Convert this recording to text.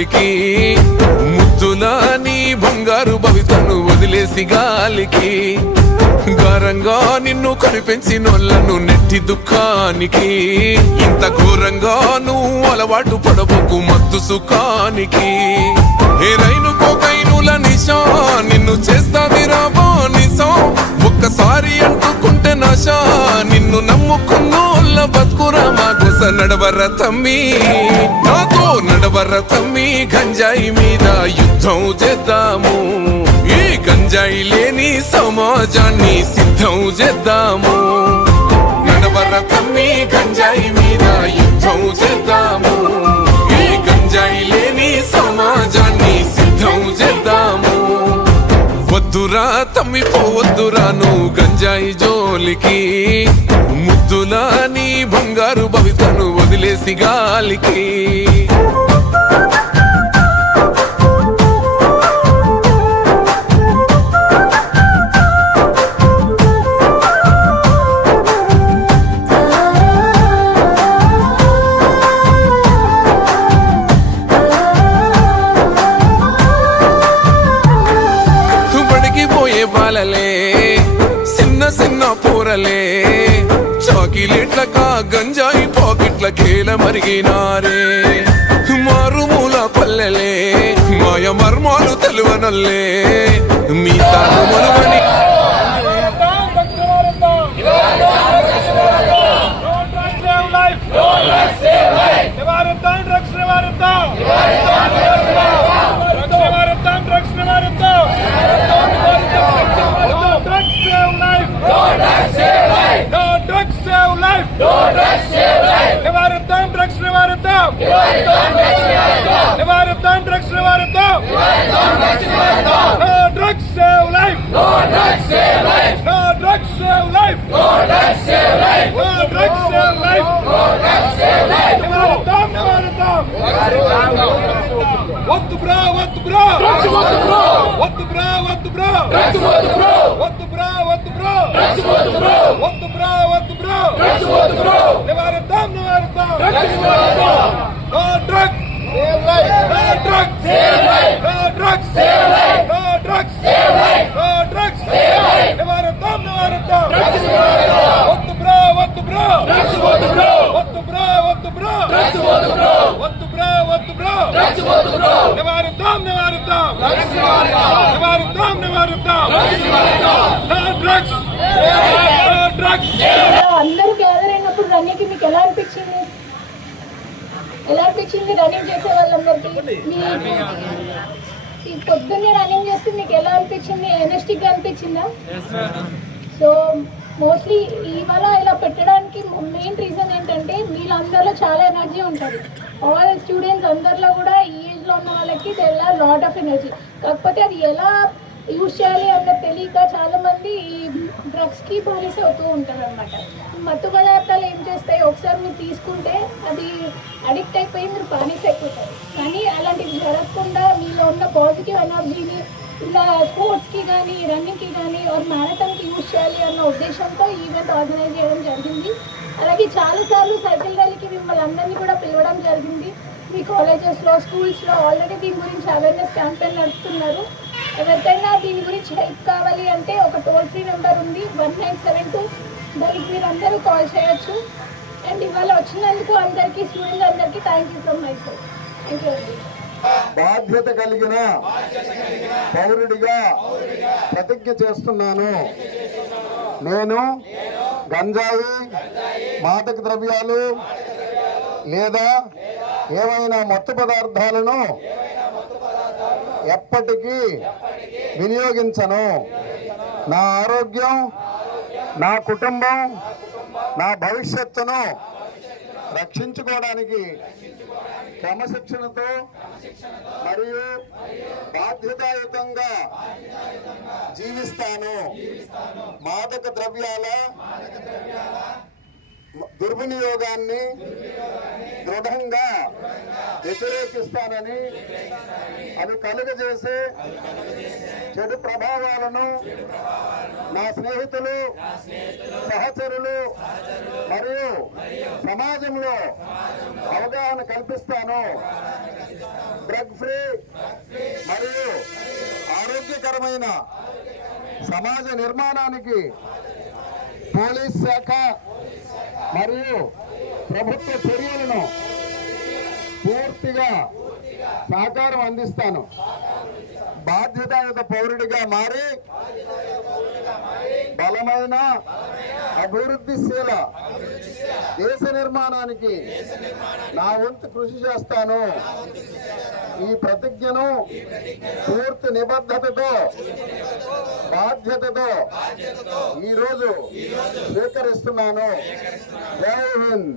జోలికి, ముద్దులా నీ బంగారు భవితను వదిలేసి గాలికి, ఘోరంగా నిన్ను కనిపెంచినోళ్ళను నెట్టి దుఃఖానికి, ఇంత ఘోరంగా నువ్వు అలవాటు పడబోకు మత్తు సుఖానికి. ఏ రైలు కోకైనుల నిశా నిన్ను చేస్తాది రాబో నిశా, ఒక్కసారి అంటుకుంటే నశా నిన్ను నమ్ముకున్నోళ్ళ బతుకురా మాకోస నడవర తమ్మి, నాతో నడవర తమ్మి, గంజాయి మీద యుద్ధం చేద్దాము, ఈ గంజాయి లేని సమాజాన్ని సిద్ధం చేద్దాము. నడవర తమ్మి గంజాయి మీద యుద్ధం చేద్దాము, ఈ గంజాయి లేని సమాజాన్ని సిద్ధం చేద్దాము. వద్దురా తమ్మి పోవద్దురా నువ్వు గంజాయి జోలికి, ముద్దులా నీ బంగారు భవితను వదిలేసి గాలికి. చిన్న చిన్న పూరలే చాకిలేట్లకా గంజాయి పాకెట్ల కేల మరిగినారే, మారుమూల పల్లెలే మాయ మర్మాలు తెలువనల్లే, మీ తాను మనువని వద్దు బ్రా వద్దు బ్రా వద్దు బ్రా వద్దు బ్రా వద్దు బ్రా వద్దు బ్రా వద్దు బ్రా వద్దు బ్రా నివారిద్దాం నివారిద్దాం. No drugs no drugs no drugs no drugs no drugs నివారిద్దాం నివారిద్దాం. వద్దు బ్రా వద్దు బ్రా వద్దు బ్రా వద్దు బ్రా వద్దు బ్రా వద్దు బ్రా నివారిద్దాం నివారిద్దాం నివారిద్దాం నివారిద్దాం. No drugs no drugs. అందరూ గ్యాదర్ అయినప్పుడు రన్నింగ్కి మీకు ఎలా అనిపించింది? ఎలా అనిపించింది రన్నింగ్ చేసే వాళ్ళందరికీ? మీ పొద్దున్నే రన్నింగ్ చేస్తే మీకు ఎలా అనిపించింది? ఎనర్జిటిక్గా అనిపించిందా? సో మోస్ట్లీ ఇవాళ ఇలా పెట్టడానికి మెయిన్ రీజన్ ఏంటంటే వీళ్ళందరిలో చాలా ఎనర్జీ ఉంటుంది. ఆల్ స్టూడెంట్స్ అందరిలో కూడా ఈ ఏజ్లో ఉన్న వాళ్ళకి తెల్ల లాట్ ఆఫ్ ఎనర్జీ, కాకపోతే అది ఎలా యూజ్ చేయాలి అన్నది తెలియక చాలామంది ఈ డ్రగ్స్కి బానిస అవుతూ ఉంటారు అనమాట. మత్తు పదార్థాలు ఏం చేస్తాయి, ఒకసారి మీరు తీసుకుంటే అది అడిక్ట్ అయిపోయి మీరు బానిస అయిపోతారు. కానీ అలాంటివి జరగకుండా మీలో ఉన్న పాజిటివ్ ఎనర్జీని ఇలా స్పోర్ట్స్కి కానీ రన్నింగ్కి కానీ ఆర్ మ్యారథాన్కి యూజ్ చేయాలి అన్న ఉద్దేశంతో ఈవెంట్ ఆర్గనైజ్ చేయడం జరిగింది. అలాగే చాలాసార్లు సైకిల్ ర్యాలీకి మిమ్మల్ని అందరినీ కూడా పిలవడం జరిగింది. మీ కాలేజెస్లో స్కూల్స్లో ఆల్రెడీ దీని గురించి అవేర్నెస్ క్యాంపెయిన్ నడుపుతున్నారు. ఎవరికైనా దీని గురించి హెల్ప్ కావాలి అంటే ఒక టోల్ ఫ్రీ నెంబర్ ఉంది 1972, దానికి మీరు అందరూ కాల్ చేయొచ్చు. అండ్ ఇవాళ వచ్చినందుకు అందరికీ స్టూడెంట్స్ అందరికీ thank you from my side. Thank you అండి. బాధ్యత కలిగిన పౌరుడిగా ప్రతిజ్ఞ చేస్తున్నాను. నేను గంజాయి, మాదక ద్రవ్యాలు లేదా ఏమైనా మత్తు పదార్థాలను ఎప్పటికీ వినియోగించను. నా ఆరోగ్యం, నా కుటుంబం, నా భవిష్యత్తును రక్షించుకోవడానికి క్రమశిక్షణతో మరియు బాధ్యతాయుతంగా జీవిస్తాను. మాదక ద్రవ్యాల దుర్వినియోగాన్ని దృఢంగా వ్యతిరేకిస్తానని, అవి కలుగజేసే చెడు ప్రభావాలను నా స్నేహితులు, సహచరులు మరియు సమాజంలో అవగాహన కల్పిస్తాను. డ్రగ్ ఫ్రీ మరియు ఆరోగ్యకరమైన సమాజ నిర్మాణానికి పోలీస్ శాఖ మరియు ప్రభుత్వ చర్యలను పూర్తిగా సహకారం అందిస్తాను. బాధ్యతాయుత పౌరుడిగా మారి బలమైన అభివృద్ధిశీల దేశ నిర్మాణానికి నా వంతు కృషి చేస్తాను. ఈ ప్రతిజ్ఞను పూర్తి నిబద్ధతతో బాధ్యతతో ఈరోజు స్వీకరిస్తున్నాను. జై హింద్.